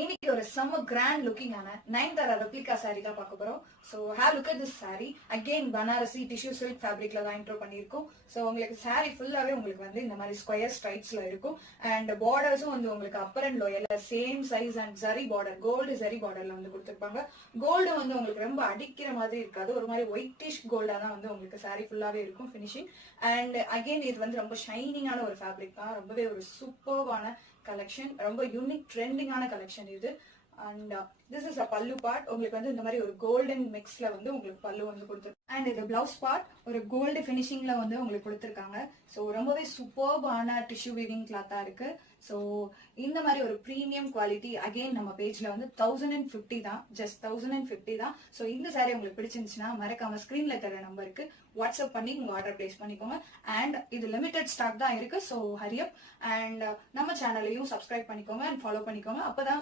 இன்னைக்கு ஒரு செம்ம கிராண்ட் லுக்கிங்கான நயன்தாரா ரெப்ளிகா saree தான் பார்க்க போறோம். So have look at this saree. Again Banarasi tissue silk ஃபேப்ரிக்ல தான் இன்ட்ரோ பண்ணியிருக்கோம். ஸோ உங்களுக்கு saree ஃபுல்லாவே உங்களுக்கு வந்து இந்த மாதிரி ஸ்கொயர் ஸ்ட்ரைப்ஸ்ல இருக்கும். அண்ட் பார்டர்ஸும் வந்து உங்களுக்கு அப்பர் அண்ட் லோயர்ல same size and zari border, gold zari பார்டர்ல வந்து கொடுத்துருப்பாங்க. கோல்டு வந்து உங்களுக்கு ரொம்ப அடிக்கிற மாதிரி இருக்காது, ஒரு மாதிரி ஒயிட்டிஷ் கோல்டா தான் வந்து உங்களுக்கு saree ஃபுல்லாவே இருக்கும் ஃபினிஷிங். அண்ட் அகெயின் இது வந்து ரொம்ப ஷைனிங்கான ஒரு ஃபேப்ரிக் தான், ரொம்பவே ஒரு சூப்பர்வான கலெக்ஷன், ரொம்ப யூனிக் ட்ரெண்டிங்கான கலெக்ஷன் இது. அண்ட் திஸ் இஸ் அ பல்லு பார்ட். உங்களுக்கு வந்து இந்த மாதிரி ஒரு கோல்டன் மிக்ஸ்ல வந்து உங்களுக்கு பல்லு வந்து கொடுத்துருக்காங்க. அண்ட் இது பிளவுஸ் பார்ட் ஒரு கோல்டு ஃபினிஷிங்ல வந்து உங்களுக்கு கொடுத்துருக்காங்க. ஸோ ரொம்பவே சூப்பர்பான டிஷ்யூ வீவிங் கிளாத்தா இருக்கு. ஸோ இந்த மாதிரி ஒரு ப்ரீமியம் குவாலிட்டி அகெயின் நம்ம பேஜ்ல வந்து 1050 தான், ஜஸ்ட் 1050 தான். ஸோ இந்த saree உங்களுக்கு பிடிச்சிருந்துச்சுன்னா மறக்காம ஸ்கிரீன்ல தர நம்பருக்கு வாட்ஸ்அப் பண்ணி உங்க ஆர்டர் பிளேஸ் பண்ணிக்கோங்க. அண்ட் இது லிமிடெட் ஸ்டாக் தான் இருக்கு, ஸோ ஹரி அப். அண்ட் நம்ம சேனலையும் சப்ஸ்கிரைப் பண்ணிக்கோங்க அண்ட் ஃபாலோ பண்ணிக்கோங்க. அப்பதான்